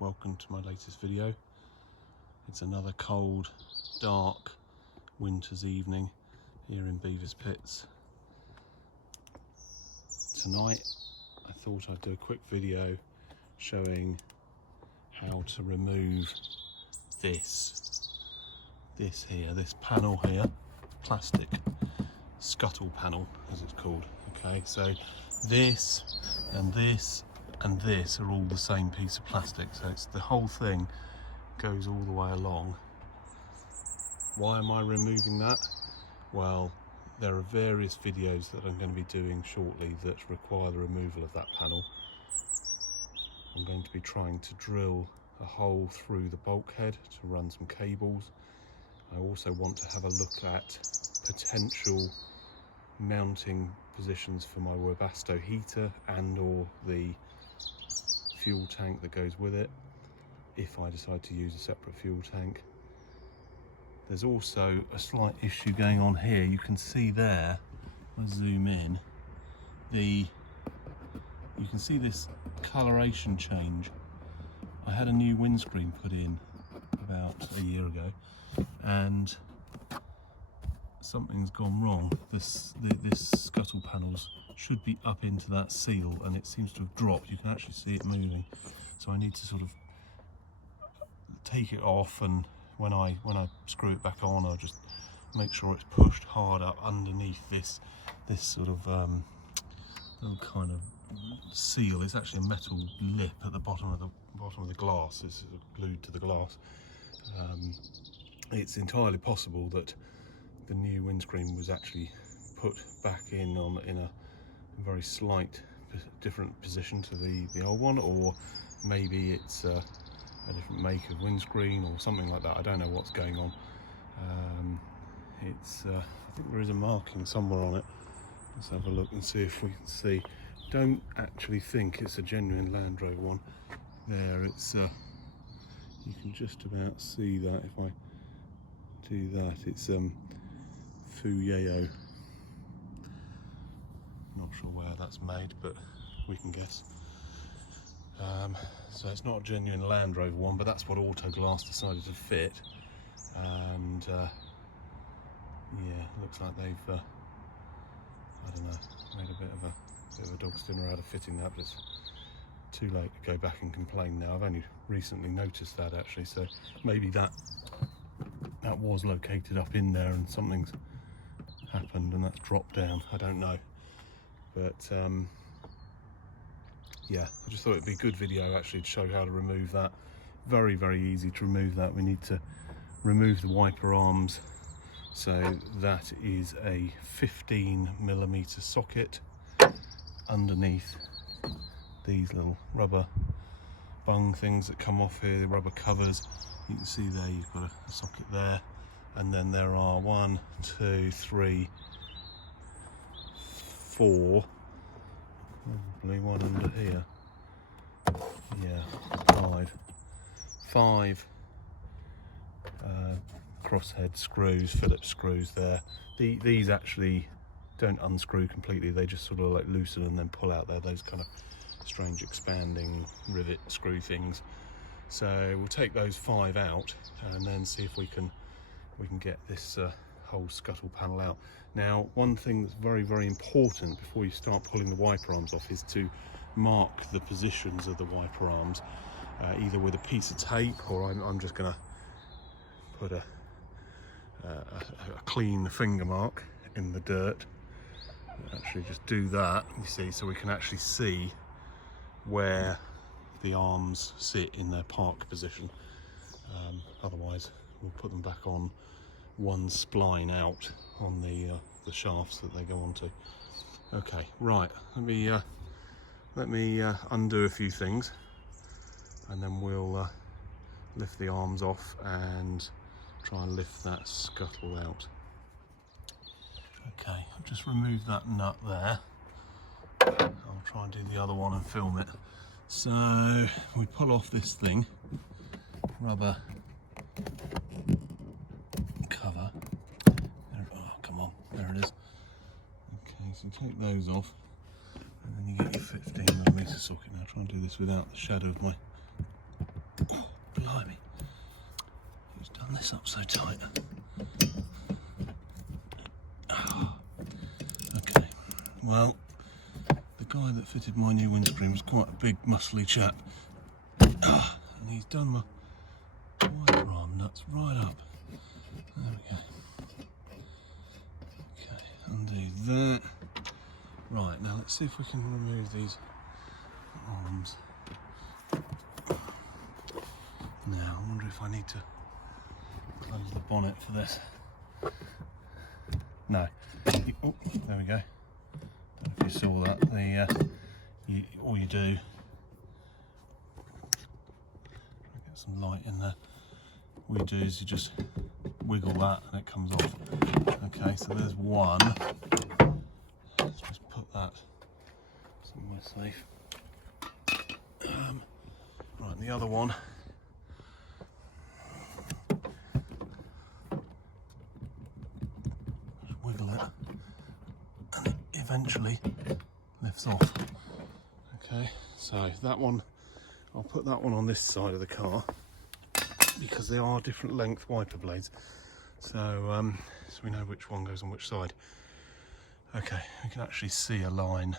welcome to my latest video. It's another cold, dark winter's evening here in Beaver's Pits. Tonight I thought I'd do a quick video showing how to remove this panel here, plastic scuttle panel as it's called. Okay, so this and this and this are all the same piece of plastic, so it's the whole thing goes all the way along. Why am I removing that? Well, there are various videos that I'm going to be doing shortly that require the removal of that panel. I'm going to be trying to drill a hole through the bulkhead to run some cables. I also want to have a look at potential mounting positions for my Webasto heater and or the fuel tank that goes with it, if I decide to use a separate fuel tank. There's also a slight issue going on here. You can see there, I'll zoom in, you can see this coloration change. I had a new windscreen put in about a year ago and something's gone wrong. This scuttle panels should be up into that seal and it seems to have dropped. You can actually see it moving, so I need to sort of take it off, and when I screw it back on, I'll just make sure it's pushed hard up underneath this sort of little kind of seal. It's actually a metal lip at the bottom of the glass. It's sort of glued to the glass. It's entirely possible that the new windscreen was actually put back in a very slight different position to the old one, or maybe it's a different make of windscreen or something like that. I don't know what's going on. I think there is a marking somewhere on it. Let's have a look and see if we can see. Don't actually think it's a genuine Land Rover one. There, it's you can just about see that if I do that. It's Fuyeo. Not sure where that's made, but we can guess. So it's not a genuine Land Rover one, but that's what Autoglass decided to fit. And yeah, looks like they've I don't know, made a bit of a dog's dinner out of fitting that, but it's too late to go back and complain now. I've only recently noticed that actually, so maybe that was located up in there and something's happened and that's dropped down. I don't know, but yeah, I just thought it'd be a good video actually to show how to remove that. Very, very easy to remove that. We need to remove the wiper arms. So that is a 15mm socket underneath these little rubber bung things that come off here, the rubber covers. You can see there you've got a socket there, and then there are 1, 2, 3, 4, probably one under here, yeah, 5 crosshead screws, Phillips screws there. These actually don't unscrew completely, they just sort of like loosen and then pull out there, those kind of strange expanding rivet screw things. So we'll take those 5 out and then see if we can get this whole scuttle panel out. Now, one thing that's very, very important before you start pulling the wiper arms off is to mark the positions of the wiper arms, either with a piece of tape, or I'm just going to put a clean finger mark in the dirt. Actually just do that, you see, so we can actually see where the arms sit in their park position. Otherwise we'll put them back on one spline out on the shafts that they go onto. Okay, right, let me undo a few things and then we'll lift the arms off and try and lift that scuttle out. Okay, I've just removed that nut there. I'll try and do the other one and film it. So we pull off this thing, rubber cover. Oh, come on, there it is. Okay, so take those off and then you get your 15mm socket. Now try and do this without the shadow of my Oh, blimey. Who's done this up so tight? Oh. Okay, well, the guy that fitted my new windscreen was quite a big, muscly chap. Oh, and he's done my wiper arm nuts right up. There we go. Okay, undo that. Right, now let's see if we can remove these arms. Now, I wonder if I need to close the bonnet for this. No. Oh, there we go. Don't know if you saw that. All you do, get some light in there. All you do is you just wiggle that and it comes off. Okay, so there's one. Let's just put that somewhere safe. Right, the other one. Just wiggle it, and it eventually lifts off. Okay, so that one, I'll put that one on this side of the car because there are different length wiper blades. So we know which one goes on which side. Okay, we can actually see a line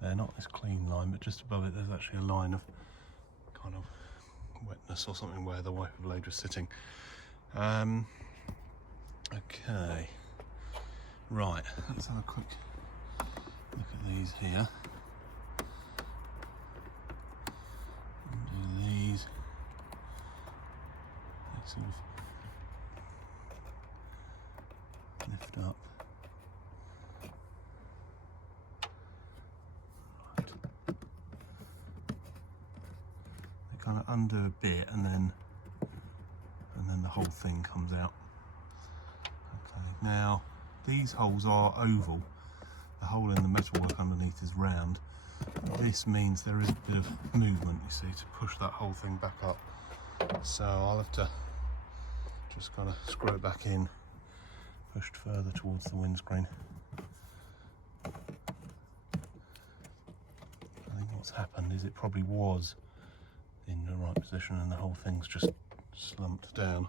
there, not this clean line, but just above it there's actually a line of kind of wetness or something where the wiper blade was sitting. Okay, right, let's have a quick look at these here. Undo these. They sort of lift up. Kind of undo a bit and then the whole thing comes out. Okay, now these holes are oval. The hole in the metalwork underneath is round. This means there is a bit of movement, you see, to push that whole thing back up. So I'll have to just kind of screw it back in, pushed further towards the windscreen. I think what's happened is it probably was in the right position and the whole thing's just slumped down.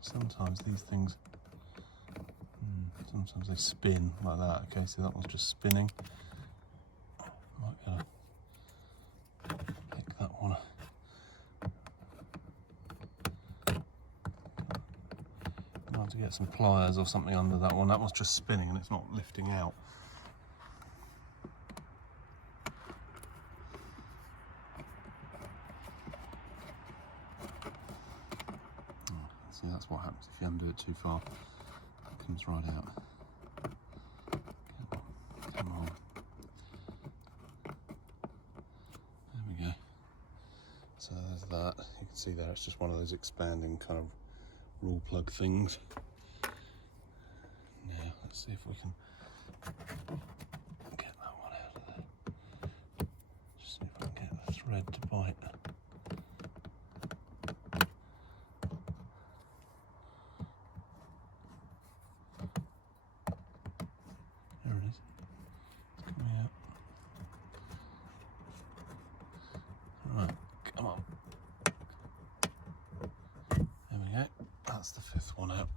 Sometimes these things, sometimes they spin like that. Okay, so that one's just spinning. Might be able to pick that one. I'll have to get some pliers or something under that one. That one's just spinning and it's not lifting out. See, that's what happens if you undo it too far. It comes right out. Come on. There we go. So there's that. You can see there it's just one of those expanding kind of rule plug things. Now let's see if we can get that one out of there. Just see if I can get the thread to bite. There it is. It's coming out. Right, come on. There we go. That's the fifth one out.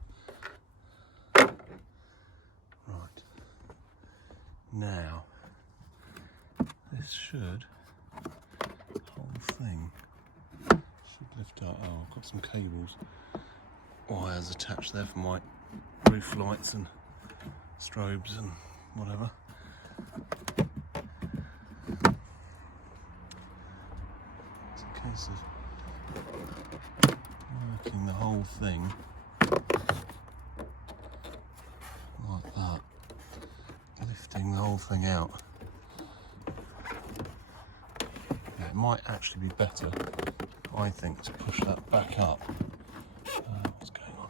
Right. Now, this should, the whole thing should lift up. Oh, I've got some cables, wires attached there for my roof lights and strobes and whatever. It's a case of working the whole thing like that, lifting the whole thing out. Yeah, it might actually be better, I think, to push that back up. What's going on?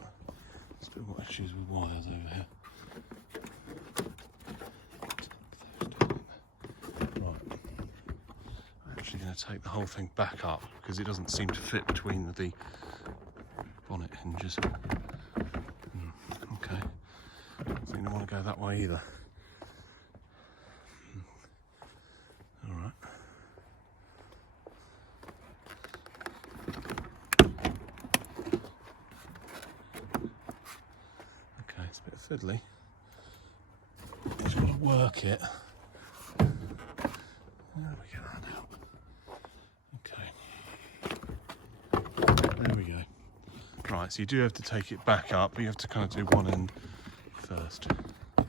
Still got issues with wires over here. Right, I'm actually going to take the whole thing back up because it doesn't seem to fit between the bonnet hinges. Okay, I think what want to go that way either. All right. Okay, it's a bit fiddly. Just got to work it. There we go now. Okay. There we go. Right, so you do have to take it back up, but you have to kind of do one end first.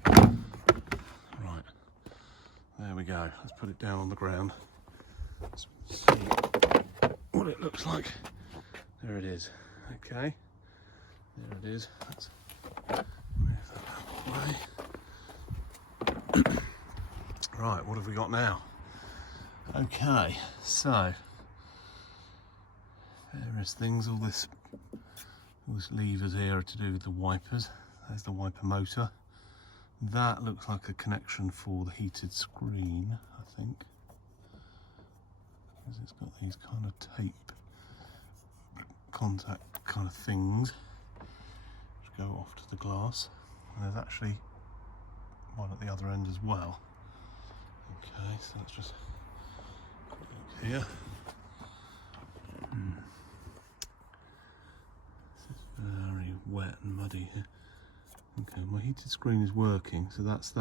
Right. There we go. Let's put it down on the ground. Let's see what it looks like. There it is. Okay. There it is. Let's move that out of the way. Right, what have we got now? Okay, so various things. All these levers here are to do with the wipers. There's the wiper motor. That looks like a connection for the heated screen, I think, because it's got these kind of tape contact kind of things which go off to the glass. And there's actually one at the other end as well. Okay, so let's just look here. This is very wet and muddy here. Okay, my heated screen is working, so that's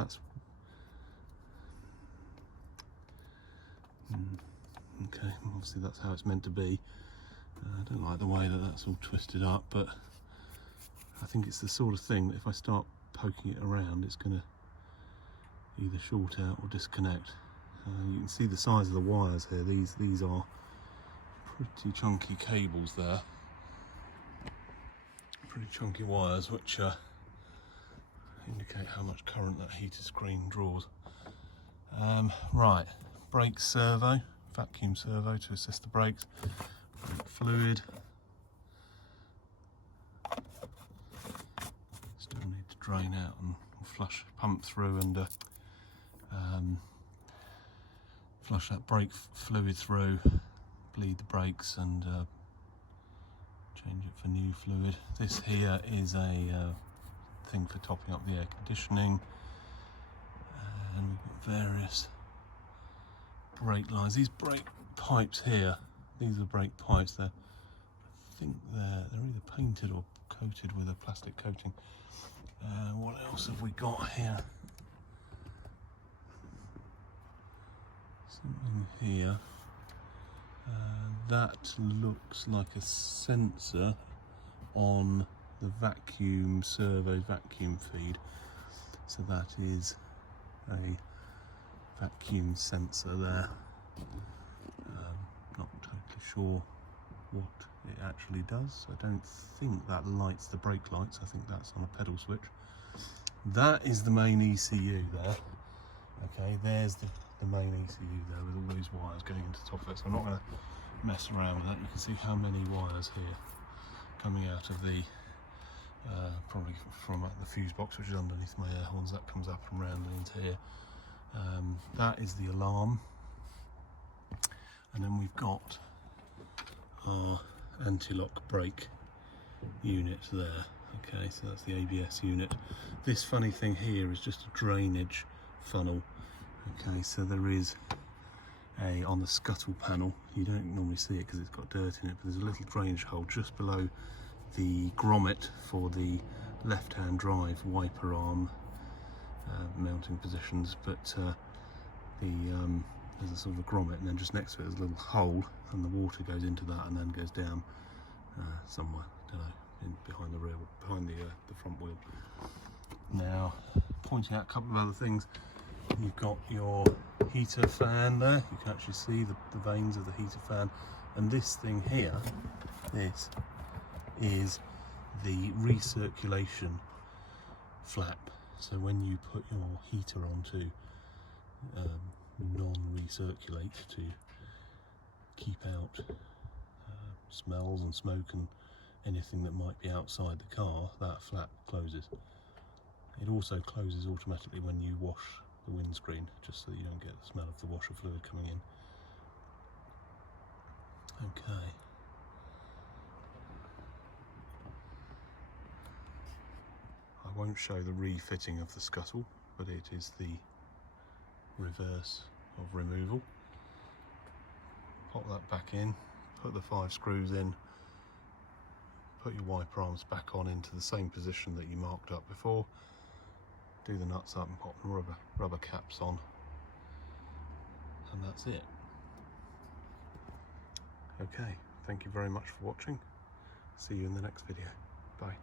okay, obviously that's how it's meant to be. I don't like the way that that's all twisted up, but I think it's the sort of thing that if I start poking it around, it's going to either short out or disconnect. You can see the size of the wires here. These are pretty chunky cables there. Pretty chunky wires which indicate how much current that heated screen draws. Right, brake servo, vacuum servo to assist the brakes. Brake fluid. Still need to drain out and flush, pump through and flush that brake fluid through, bleed the brakes and change it for new fluid. This here is a thing for topping up the air conditioning, and we've got various brake lines. These brake pipes here, these are brake pipes. I think they're either painted or coated with a plastic coating. What else have we got here? Something here. That looks like a sensor on the vacuum servo vacuum feed. So that is a vacuum sensor there. Not totally sure what it actually does. I don't think that lights the brake lights. I think that's on a pedal switch. That is the main ECU there. Okay, there's the main ECU there with all these wires going into the top of it. So I'm not going to mess around with that. You can see how many wires here coming out of the probably from the fuse box, which is underneath my air horns. That comes up and round and into here. That is the alarm, and then we've got our anti-lock brake unit there. Okay, so that's the ABS unit. This funny thing here is just a drainage funnel. Okay, so there is on the Scuttle panel, you don't normally see it because it's got dirt in it, but there's a little drainage hole just below the grommet for the left-hand drive wiper arm mounting positions, but there's a sort of a grommet, and then just next to it there's a little hole, and the water goes into that and then goes down somewhere, don't know, behind the rear, behind the front wheel. Now, pointing out a couple of other things. You've got your heater fan there. You can actually see the veins of the heater fan, and this thing here, this is the recirculation flap. So when you put your heater onto non-recirculate to keep out smells and smoke and anything that might be outside the car, that flap closes. It also closes automatically when you wash the windscreen, just so that you don't get the smell of the washer fluid coming in. Okay. I won't show the refitting of the scuttle, but it is the reverse of removal. Pop that back in, put the 5 screws in, put your wiper arms back on into the same position that you marked up before, do the nuts up and pop the rubber caps on, and that's it. Okay, thank you very much for watching. See you in the next video. Bye.